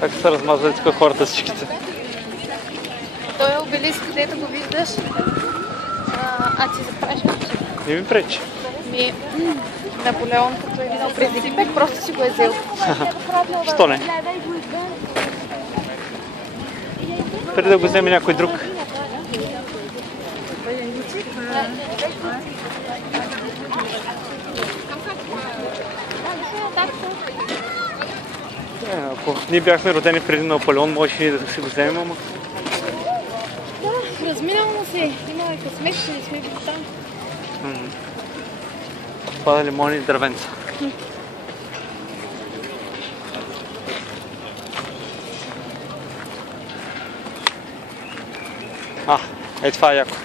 Как са размазали тук хората всичките? Той е обелиск, където го виждаш. Ти запрашваш. Не ми пречи. Наполеон, като е минал през Египет, просто си го е взел. Що не? Преди да го вземе някой друг. Ако ние бяхме родени преди Наполеон, можеше и да си го вземем, ама... Да, разминало му се. Има и късмет, че не сме били там. Това лимони и дървенца. Ей това е яко.